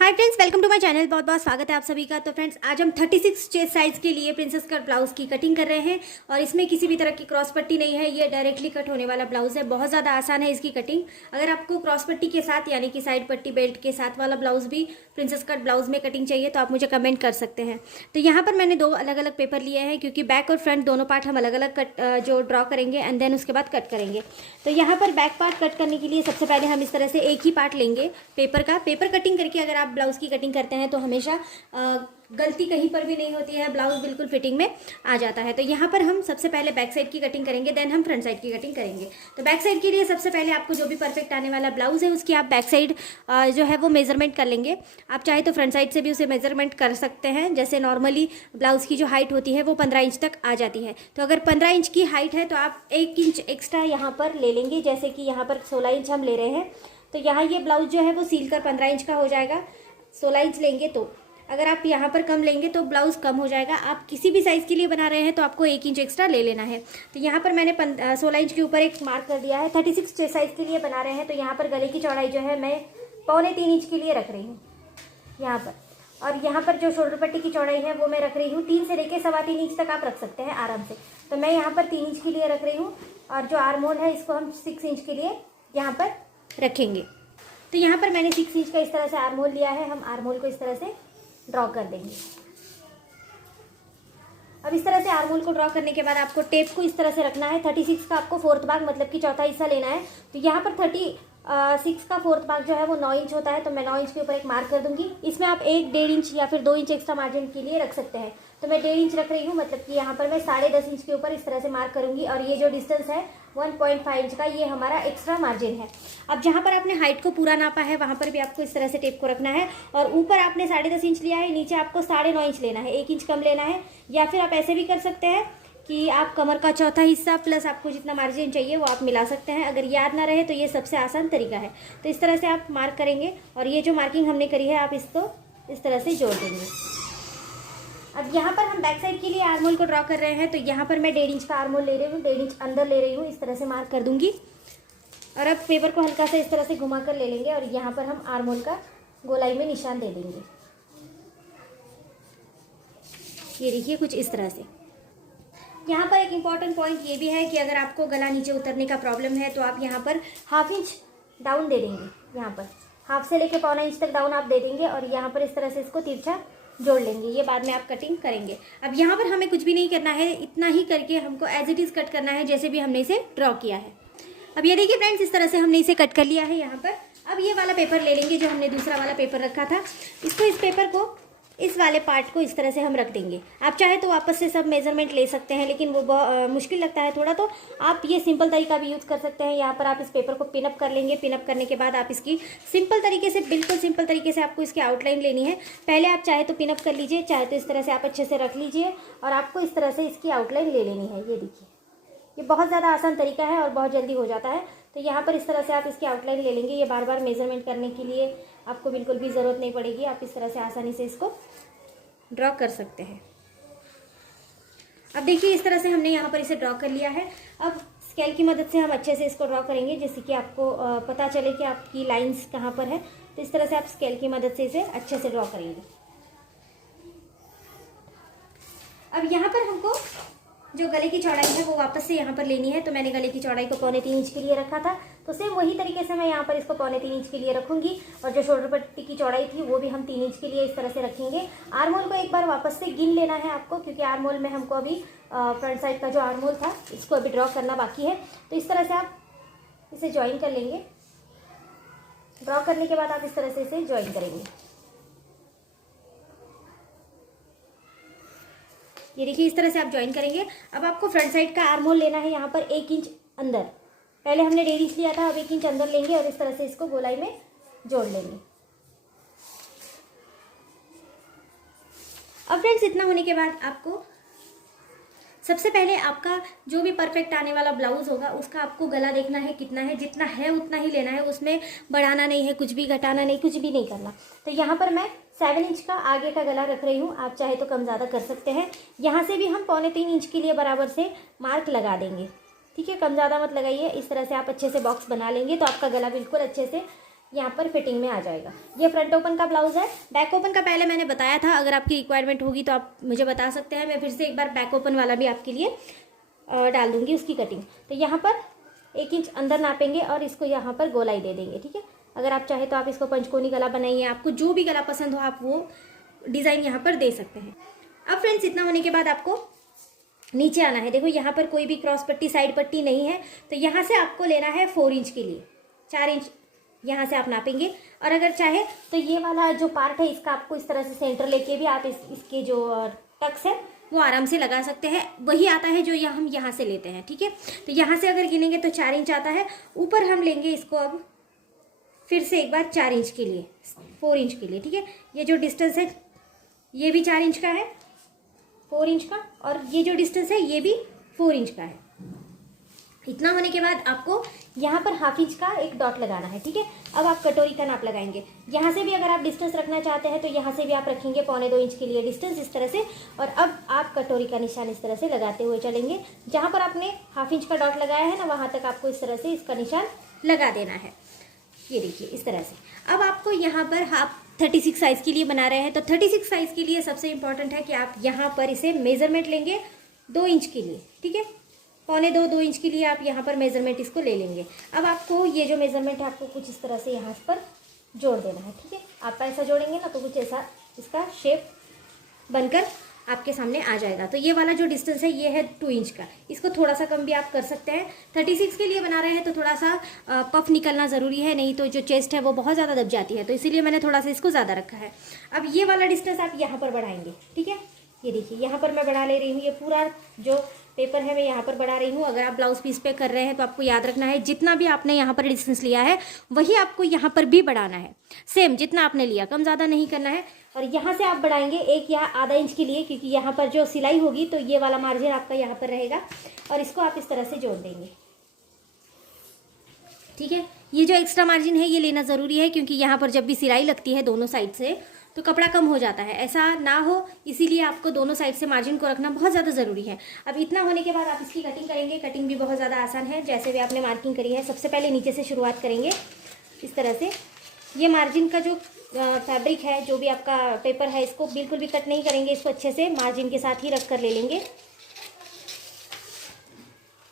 Hi friends, welcome to my channel. बहुत बहुत स्वागत है आप सभी का। तो फ्रेंड्स, आज हम 36 चेस्ट साइज के लिए प्रिंसेस कट ब्लाउज की कटिंग कर रहे हैं और इसमें किसी भी तरह की क्रॉस पट्टी नहीं है। ये डायरेक्टली कट होने वाला ब्लाउज है। बहुत ज़्यादा आसान है इसकी कटिंग। अगर आपको क्रॉस पट्टी के साथ यानी कि साइड पट्टी बेल्ट के साथ वाला ब्लाउज भी प्रिंसेस कट ब्लाउज में कटिंग चाहिए तो आप मुझे कमेंट कर सकते हैं। तो यहाँ पर मैंने दो अलग अलग पेपर लिए हैं क्योंकि बैक और फ्रंट दोनों पार्ट हम अलग अलग कट जो ड्रॉ करेंगे एंड देन उसके बाद कट करेंगे। तो यहाँ पर बैक पार्ट कट करने के लिए सबसे पहले हम इस तरह से एक ही पार्ट लेंगे पेपर का। पेपर कटिंग करके अगर आप ब्लाउज की कटिंग करते हैं तो हमेशा गलती कहीं पर भी नहीं होती है, ब्लाउज बिल्कुल फिटिंग में आ जाता है। तो यहाँ पर हम सबसे पहले बैक साइड की कटिंग करेंगे, देन हम फ्रंट साइड की कटिंग करेंगे। तो बैक साइड के लिए सबसे पहले आपको जो भी परफेक्ट आने वाला ब्लाउज है उसकी आप बैक साइड जो है वो मेजरमेंट कर लेंगे। आप चाहे तो फ्रंट साइड से भी उसे मेजरमेंट कर सकते हैं। जैसे नॉर्मली ब्लाउज की जो हाइट होती है वो 15 इंच तक आ जाती है। तो अगर 15 इंच की हाइट है तो आप 1 इंच एक्स्ट्रा यहाँ पर ले लेंगे। जैसे कि यहाँ पर 16 इंच हम ले रहे हैं तो यहाँ ये ब्लाउज जो है वो सील कर 15 इंच का हो जाएगा। 16 इंच लेंगे तो अगर आप यहाँ पर कम लेंगे तो ब्लाउज कम हो जाएगा। आप किसी भी साइज़ के लिए बना रहे हैं तो आपको 1 इंच एक्स्ट्रा ले लेना है। तो यहाँ पर मैंने 16 इंच के ऊपर एक मार्क कर दिया है। 36 चेस्ट साइज़ के लिए बना रहे हैं तो यहाँ पर गले की चौड़ाई जो है मैं 3.25 इंच के लिए रख रही हूँ यहाँ पर। और यहाँ पर जो शोल्डर पट्टी की चौड़ाई है वो मैं रख रही हूँ 3 से लेकर 3.25 इंच तक आप रख सकते हैं आराम से। तो मैं यहाँ पर 3 इंच के लिए रख रही हूँ और जो आर्म होल है इसको हम 6 इंच के लिए यहाँ पर रखेंगे। तो यहाँ पर मैंने 6 इंच का इस तरह से आर्म होल लिया है। हम आर्म होल को इस तरह से ड्रॉ कर देंगे। अब इस तरह से आर्म होल को ड्रॉ करने के बाद आपको टेप को इस तरह से रखना है। 36 का आपको फोर्थ भाग मतलब कि चौथा हिस्सा लेना है। तो यहाँ पर 36 का फोर्थ भाग जो है वो 9 इंच होता है। तो मैं 9 इंच के ऊपर एक मार्क कर दूंगी। इसमें आप 1-1.5 इंच या फिर 2 इंच एक्स्ट्रा मार्जिन के लिए रख सकते हैं। तो मैं 1.5 इंच रख रही हूँ, मतलब कि यहाँ पर मैं 10.5 इंच के ऊपर इस तरह से मार्क करूंगी। और ये जो डिस्टेंस है 1.5 इंच का, ये हमारा एक्स्ट्रा मार्जिन है। अब जहाँ पर आपने हाइट को पूरा नापा है वहाँ पर भी आपको इस तरह से टेप को रखना है। और ऊपर आपने 10.5 इंच लिया है, नीचे आपको 9.5 इंच लेना है, 1 इंच कम लेना है। या फिर आप ऐसे भी कर सकते हैं कि आप कमर का चौथा हिस्सा प्लस आपको जितना मार्जिन चाहिए वो आप मिला सकते हैं। अगर याद ना रहे तो ये सबसे आसान तरीका है। तो इस तरह से आप मार्क करेंगे और ये जो मार्किंग हमने करी है आप इसको इस तरह से जोड़ देंगे। अब यहाँ पर हम बैक साइड के लिए आर्म होल को ड्रॉ कर रहे हैं। तो यहाँ पर मैं 1.5 इंच का आर्म होल ले रही हूँ, 1.5 इंच अंदर ले रही हूँ, इस तरह से मार्क कर दूंगी। और अब पेपर को हल्का सा इस तरह से घुमा कर ले लेंगे और यहाँ पर हम आर्म होल का गोलाई में निशान दे देंगे। ये देखिए कुछ इस तरह से। यहाँ पर एक इम्पॉर्टेंट पॉइंट ये भी है कि अगर आपको गला नीचे उतरने का प्रॉब्लम है तो आप यहाँ पर 1/2 इंच डाउन दे देंगे। यहाँ पर हाफ से लेकर 1/4 इंच तक डाउन आप दे देंगे और यहाँ पर इस तरह से इसको तिरछा जोड़ लेंगे। ये बाद में आप कटिंग करेंगे। अब यहाँ पर हमें कुछ भी नहीं करना है, इतना ही करके हमको एज इट इज़ कट करना है जैसे भी हमने इसे ड्रॉ किया है। अब ये देखिए फ्रेंड्स, इस तरह से हमने इसे कट कर लिया है यहाँ पर। अब ये वाला पेपर ले लेंगे जो हमने दूसरा वाला पेपर रखा था। इसको इस पेपर को इस वाले पार्ट को इस तरह से हम रख देंगे। आप चाहे तो वापस से सब मेजरमेंट ले सकते हैं लेकिन वो बहुत मुश्किल लगता है थोड़ा, तो आप ये सिंपल तरीका भी यूज़ कर सकते हैं। यहाँ पर आप इस पेपर को पिनअप कर लेंगे। पिनअप करने के बाद आप इसकी सिंपल तरीके से, बिल्कुल सिंपल तरीके से आपको इसकी आउटलाइन लेनी है। पहले आप चाहे तो पिनअप कर लीजिए, चाहे तो इस तरह से आप अच्छे से रख लीजिए और आपको इस तरह से इसकी आउटलाइन ले लेनी है। ये देखिए, ये बहुत ज़्यादा आसान तरीका है और बहुत जल्दी हो जाता है। तो यहाँ पर इस तरह से आप इसकी आउटलाइन ले लेंगे। ये बार बार मेजरमेंट करने के लिए आपको बिल्कुल भी ज़रूरत नहीं पड़ेगी। आप इस तरह से आसानी से इसको ड्रॉ कर सकते हैं। अब देखिए इस तरह से हमने यहाँ पर इसे ड्रॉ कर लिया है। अब स्केल की मदद से हम अच्छे से इसको ड्रॉ करेंगे जिससे कि आपको पता चले कि आपकी लाइंस कहाँ पर है। तो इस तरह से आप स्केल की मदद से इसे अच्छे से ड्रॉ करेंगे। अब यहाँ पर हमको जो गले की चौड़ाई है वो वापस से यहाँ पर लेनी है। तो मैंने गले की चौड़ाई को 3.25 इंच के लिए रखा था, तो सेम वही तरीके से मैं यहाँ पर इसको 3.25 इंच के लिए रखूंगी। और जो शोल्डर पट्टी की चौड़ाई थी वो भी हम 3 इंच के लिए इस तरह से रखेंगे। आर्म होल को एक बार वापस से गिन लेना है आपको, क्योंकि आर्म होल में हमको अभी फ्रंट साइड का जो आर्म होल था इसको अभी ड्रॉ करना बाकी है। तो इस तरह से आप इसे ज्वाइन कर लेंगे। ड्रॉ करने के बाद आप इस तरह से इसे ज्वाइन करेंगे। ये देखिए इस तरह से आप ज्वाइन करेंगे। अब आपको फ्रंट साइड का आर्म होल लेना है यहाँ पर 1 इंच अंदर। पहले हमने 1.5 इंच लिया था, अब 1 इंच अंदर लेंगे और इस तरह से इसको गोलाई में जोड़ लेंगे। अब फ्रेंड्स, इतना होने के बाद आपको सबसे पहले आपका जो भी परफेक्ट आने वाला ब्लाउज होगा उसका आपको गला देखना है कितना है। जितना है उतना ही लेना है, उसमें बढ़ाना नहीं है, कुछ भी घटाना नहीं, कुछ भी नहीं करना। तो यहाँ पर मैं 7 इंच का आगे का गला रख रही हूँ। आप चाहे तो कम ज़्यादा कर सकते हैं। यहाँ से भी हम 3.25 इंच के लिए बराबर से मार्क लगा देंगे। ठीक है, कम ज़्यादा मत लगाइए। इस तरह से आप अच्छे से बॉक्स बना लेंगे तो आपका गला बिल्कुल अच्छे से यहाँ पर फिटिंग में आ जाएगा। ये फ्रंट ओपन का ब्लाउज है। बैक ओपन का पहले मैंने बताया था, अगर आपकी रिक्वायरमेंट होगी तो आप मुझे बता सकते हैं, मैं फिर से एक बार बैक ओपन वाला भी आपके लिए डाल दूंगी उसकी कटिंग। तो यहाँ पर 1 इंच अंदर नापेंगे और इसको यहाँ पर गोलाई दे देंगे, ठीक है। अगर आप चाहे तो आप इसको पंचकोनी गला बनाइए, आपको जो भी गला पसंद हो आप वो डिज़ाइन यहाँ पर दे सकते हैं। अब फ्रेंड्स इतना होने के बाद आपको नीचे आना है। देखो यहाँ पर कोई भी क्रॉस पट्टी साइड पट्टी नहीं है, तो यहाँ से आपको लेना है 4 इंच के लिए 4 इंच यहाँ से आप नापेंगे। और अगर चाहे तो ये वाला जो पार्ट है इसका आपको इस तरह से सेंटर लेके भी आप इसके जो टक्स है वो आराम से लगा सकते हैं। वही आता है जो हम यहाँ से लेते हैं, ठीक है। तो यहाँ से अगर गिनेंगे तो 4 इंच आता है। ऊपर हम लेंगे इसको अब फिर से एक बार 4 इंच के लिए 4 इंच के लिए, ठीक है। ये जो डिस्टेंस है ये भी 4 इंच का है 4 इंच का, और ये जो डिस्टेंस है ये भी 4 इंच का है। इतना होने के बाद आपको यहाँ पर 1/2 इंच का एक डॉट लगाना है, ठीक है। अब आप कटोरी का नाप लगाएंगे। यहाँ से भी अगर आप डिस्टेंस रखना चाहते हैं तो यहाँ से भी आप रखेंगे 1.25 इंच के लिए डिस्टेंस इस तरह से। और अब आप कटोरी का निशान इस तरह से लगाते हुए चलेंगे। जहाँ पर आपने 1/2 इंच का डॉट लगाया है ना, वहाँ तक आपको इस तरह से इसका निशान लगा देना है। ये देखिए इस तरह से। अब आपको यहाँ पर आप 36 साइज़ के लिए बना रहे हैं, तो 36 साइज़ के लिए सबसे इम्पॉर्टेंट है कि आप यहाँ पर इसे मेज़रमेंट लेंगे 2 इंच के लिए, ठीक है। 1.25-2 इंच के लिए आप यहाँ पर मेज़रमेंट इसको ले लेंगे। अब आपको ये जो मेज़रमेंट है आपको कुछ इस तरह से यहाँ पर जोड़ देना है, ठीक है। आप ऐसा जोड़ेंगे ना तो कुछ ऐसा इसका शेप बनकर आपके सामने आ जाएगा। तो ये वाला जो डिस्टेंस है ये है 2 इंच का। इसको थोड़ा सा कम भी आप कर सकते हैं। 36 के लिए बना रहे हैं तो थोड़ा सा पफ निकलना ज़रूरी है, नहीं तो जो चेस्ट है वो बहुत ज़्यादा दब जाती है, तो इसीलिए मैंने थोड़ा सा इसको ज़्यादा रखा है। अब ये वाला डिस्टेंस आप यहाँ पर बढ़ाएंगे, ठीक है। ये देखिए यहाँ पर मैं बढ़ा ले रही हूँ। ये पूरा जो पेपर है मैं यहाँ पर बढ़ा रही हूँ। अगर आप ब्लाउज पीस पे कर रहे हैं तो आपको याद रखना है जितना भी आपने यहाँ पर डिस्टेंस लिया है वही आपको यहाँ पर भी बढ़ाना है, सेम जितना आपने लिया, कम ज़्यादा नहीं करना है। और यहाँ से आप बढ़ाएंगे 1 या आधा इंच के लिए, क्योंकि यहाँ पर जो सिलाई होगी तो ये वाला मार्जिन आपका यहाँ पर रहेगा। और इसको आप इस तरह से जोड़ देंगे, ठीक है। ये जो एक्स्ट्रा मार्जिन है ये लेना ज़रूरी है, क्योंकि यहाँ पर जब भी सिलाई लगती है दोनों साइड से तो कपड़ा कम हो जाता है, ऐसा ना हो इसीलिए आपको दोनों साइड से मार्जिन को रखना बहुत ज़्यादा ज़रूरी है। अब इतना होने के बाद आप इसकी कटिंग करेंगे। कटिंग भी बहुत ज़्यादा आसान है, जैसे भी आपने मार्किंग करी है। सबसे पहले नीचे से शुरुआत करेंगे इस तरह से। ये मार्जिन का जो फैब्रिक है, जो भी आपका पेपर है, इसको बिल्कुल भी कट नहीं करेंगे, इसको अच्छे से मार्जिन के साथ ही रख कर ले लेंगे।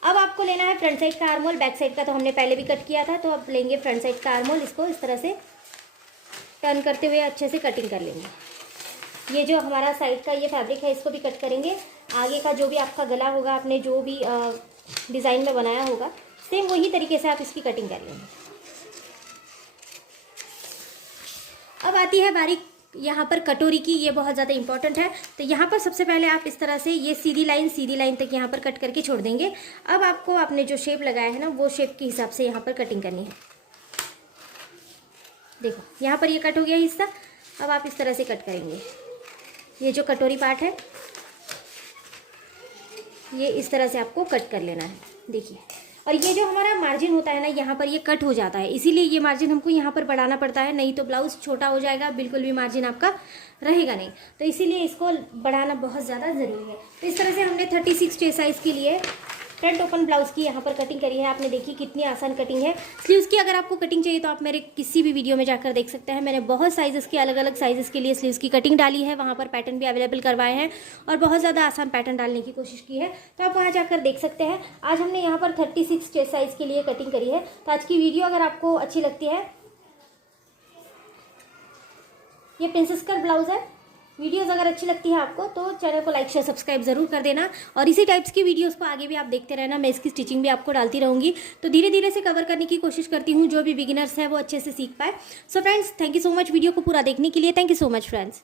अब आपको लेना है फ्रंट साइड का आर्महोल। बैक साइड का तो हमने पहले भी कट किया था, तो अब लेंगे फ्रंट साइड का आर्महोल। इसको इस तरह से टर्न करते हुए अच्छे से कटिंग कर लेंगे। ये जो हमारा साइड का ये फैब्रिक है इसको भी कट करेंगे। आगे का जो भी आपका गला होगा, आपने जो भी डिज़ाइन में बनाया होगा, सेम वही तरीके से आप इसकी कटिंग कर लेंगे। अब आती है बारी यहाँ पर कटोरी की। ये बहुत ज़्यादा इंपॉर्टेंट है। तो यहाँ पर सबसे पहले आप इस तरह से ये सीधी लाइन तक यहाँ पर कट करके छोड़ देंगे। अब आपको आपने जो शेप लगाया है ना वो शेप के हिसाब से यहाँ पर कटिंग करनी है। देखो यहाँ पर ये कट हो गया हिस्सा। अब आप इस तरह से कट करेंगे। ये जो कटोरी पार्ट है ये इस तरह से आपको कट कर लेना है, देखिए। और ये जो हमारा मार्जिन होता है ना, यहाँ पर ये कट हो जाता है, इसीलिए ये मार्जिन हमको यहाँ पर बढ़ाना पड़ता है, नहीं तो ब्लाउज छोटा हो जाएगा, बिल्कुल भी मार्जिन आपका रहेगा नहीं। तो इसीलिए इसको बढ़ाना बहुत ज़्यादा ज़रूरी है। तो इस तरह से हमने 36 चेस्ट साइज़ के लिए फ्रंट ओपन ब्लाउज की यहाँ पर कटिंग करी है। आपने देखी कितनी आसान कटिंग है। स्लीव्स की अगर आपको कटिंग चाहिए तो आप मेरे किसी भी वीडियो में जाकर देख सकते हैं। मैंने बहुत साइजेस के अलग अलग साइजेस के लिए स्लीव्स की कटिंग डाली है, वहाँ पर पैटर्न भी अवेलेबल करवाए हैं और बहुत ज़्यादा आसान पैटर्न डालने की कोशिश की है, तो आप वहाँ जाकर देख सकते हैं। आज हमने यहाँ पर 36 चेस्ट साइज़ के लिए कटिंग करी है। तो आज की वीडियो अगर आपको अच्छी लगती है, ये प्रिंसेस कट ब्लाउज है। वीडियोस अगर अच्छी लगती है आपको तो चैनल को लाइक शेयर सब्सक्राइब जरूर कर देना, और इसी टाइप्स की वीडियोस को आगे भी आप देखते रहना। मैं इसकी स्टिचिंग भी आपको डालती रहूँगी, तो धीरे धीरे से कवर करने की कोशिश करती हूँ, जो भी बिगिनर्स हैं वो अच्छे से सीख पाए। So friends, thank you so much video को पूरा देखने के लिए। Thank you so much friends.